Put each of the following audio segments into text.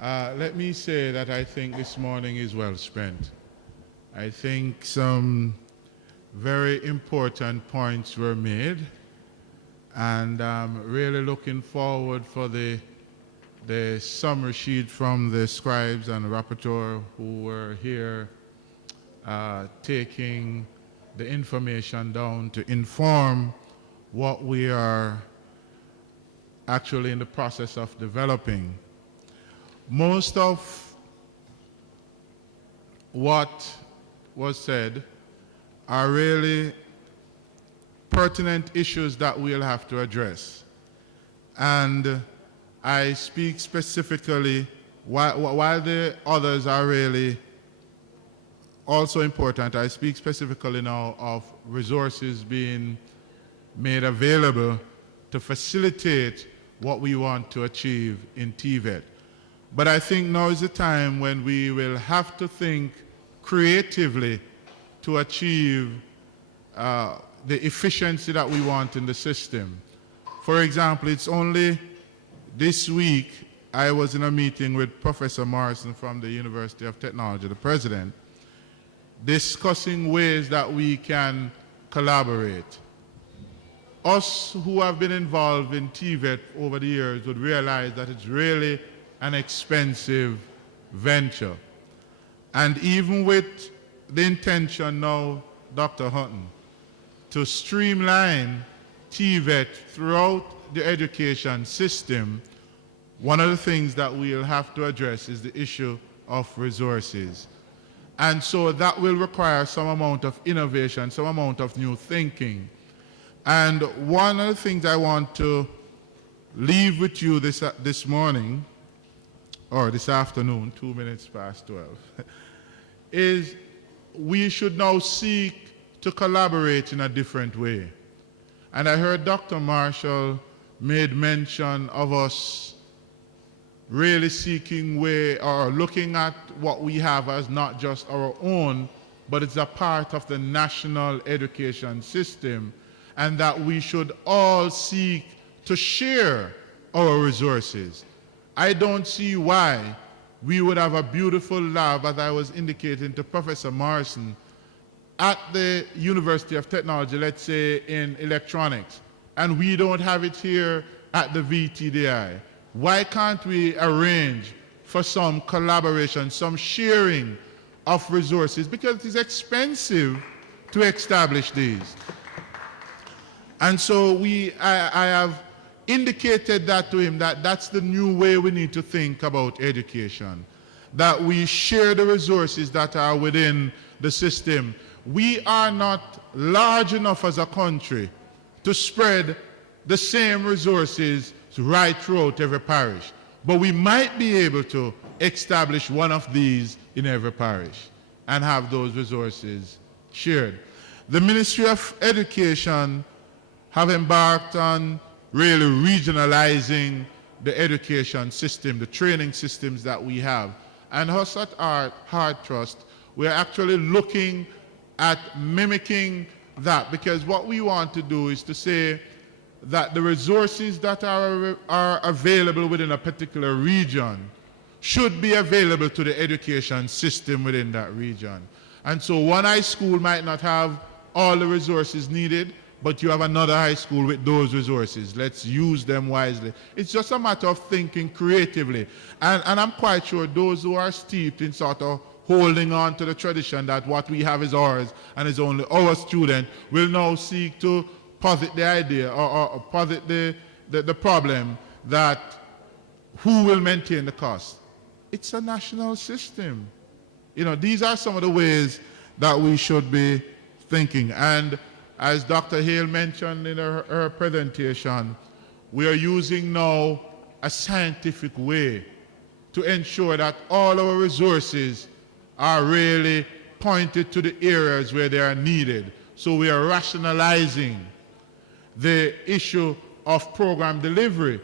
Let me say that I think this morning is well spent. I think some very important points were made, and I'm really looking forward for the summary sheet from the scribes and the rapporteur who were here taking the information down to inform what we are actually in the process of developing. Most of what was said are really pertinent issues that we'll have to address. And I speak specifically, while the others are really also important, I speak specifically now of resources being made available to facilitate what we want to achieve in TVET. But I think now is the time when we will have to think creatively to achieve the efficiency that we want in the system. For example, it's only this week I was in a meeting with Professor Morrison from the University of Technology, the president, discussing ways that we can collaborate. Us who have been involved in TVET over the years would realize that it's really an expensive venture. And even with the intention now, Dr. Hutton, to streamline TVET throughout the education system, one of the things that we'll have to address is the issue of resources. And so that will require some amount of innovation, some amount of new thinking. And one of the things I want to leave with you this morning, or this afternoon, 2 minutes past 12, is we should now seek to collaborate in a different way. And I heard Dr. Marshall made mention of us really seeking way or looking at what we have as not just our own, but it's a part of the national education system, and that we should all seek to share our resources. I don't see why we would have a beautiful lab, as I was indicating to Professor Morrison, at the University of Technology, let's say in electronics, and we don't have it here at the VTDI. Why can't we arrange for some collaboration, some sharing of resources? Because it is expensive to establish these. And so I have indicated that to him, that that's the new way we need to think about education, that we share the resources that are within the system. We are not large enough as a country to spread the same resources right throughout every parish, but we might be able to establish one of these in every parish and have those resources shared. The Ministry of Education have embarked on really regionalizing the education system, the training systems that we have. And us at Heart Trust, we're actually looking at mimicking that, because what we want to do is to say that the resources that are available within a particular region should be available to the education system within that region. And so one high school might not have all the resources needed, but you have another high school with those resources. Let's use them wisely. It's just a matter of thinking creatively. And I'm quite sure those who are steeped in sort of holding on to the tradition that what we have is ours and is only our student will now seek to posit the idea or posit the problem that who will maintain the cost? It's a national system. You know, these are some of the ways that we should be thinking. And as Dr. Hale mentioned in her presentation, we are using now a scientific way to ensure that all our resources are really pointed to the areas where they are needed. So we are rationalizing the issue of program delivery.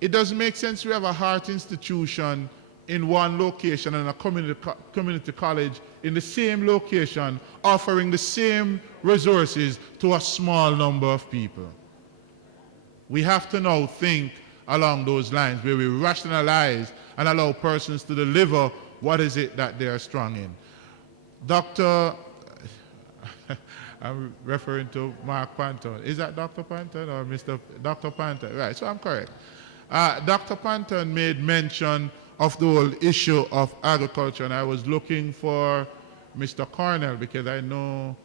It doesn't make sense we have a heart institution in one location and a community college in the same location offering the same resources to a small number of people. We have to now think along those lines where we rationalize and allow persons to deliver what is it that they are strong in. Dr. I'm referring to Mark Panton. Is that Dr. Panton or Mr. Dr. Panton? Right, so I'm correct. Dr. Panton made mention of the whole issue of agriculture, and I was looking for Mr. Cornell because I know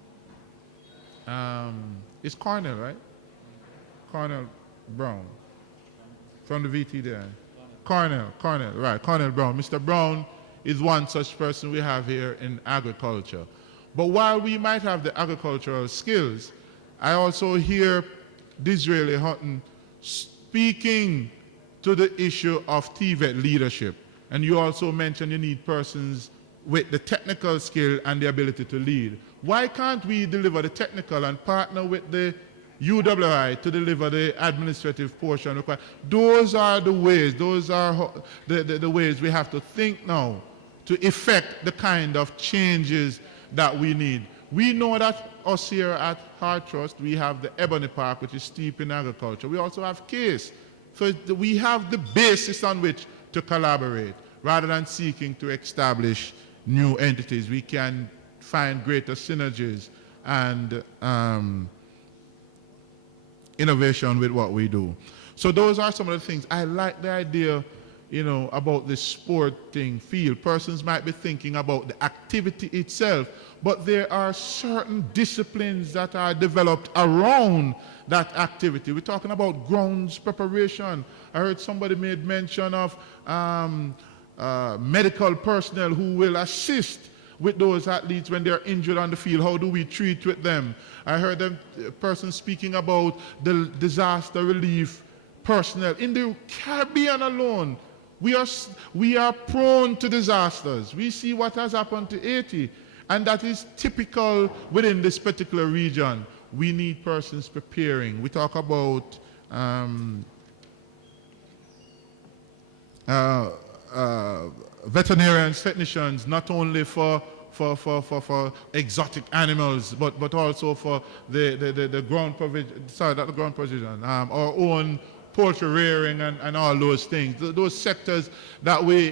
it's Cornell, right? Cornell Brown from the VTDI. Cornell, right, Cornell Brown. Mr. Brown is one such person we have here in agriculture. But while we might have the agricultural skills, I also hear Disraeli Hutton speaking to the issue of TVET leadership. And you also mentioned you need persons with the technical skill and the ability to lead. Why can't we deliver the technical and partner with the UWI to deliver the administrative portion? Those are the ways, those are the ways we have to think now to effect the kind of changes that we need. We know that us here at Hard Trust, we have the Ebony Park, which is steep in agriculture. We also have CASE. So we have the basis on which to collaborate. Rather than seeking to establish new entities, we can find greater synergies and innovation with what we do. So those are some of the things. I like the idea, you know, about the sporting field. Persons might be thinking about the activity itself, but there are certain disciplines that are developed around that activity. We're talking about grounds preparation. I heard somebody made mention of medical personnel who will assist with those athletes when they're injured on the field. How do we treat with them? I heard a person speaking about the disaster relief personnel. In the Caribbean alone, we are prone to disasters. We see what has happened to Haiti, and that is typical within this particular region. We need persons preparing. We talk about veterinarians, technicians, not only for exotic animals, but also for the ground provision, sorry, not the ground provision, our own poultry rearing and all those things. Those sectors that we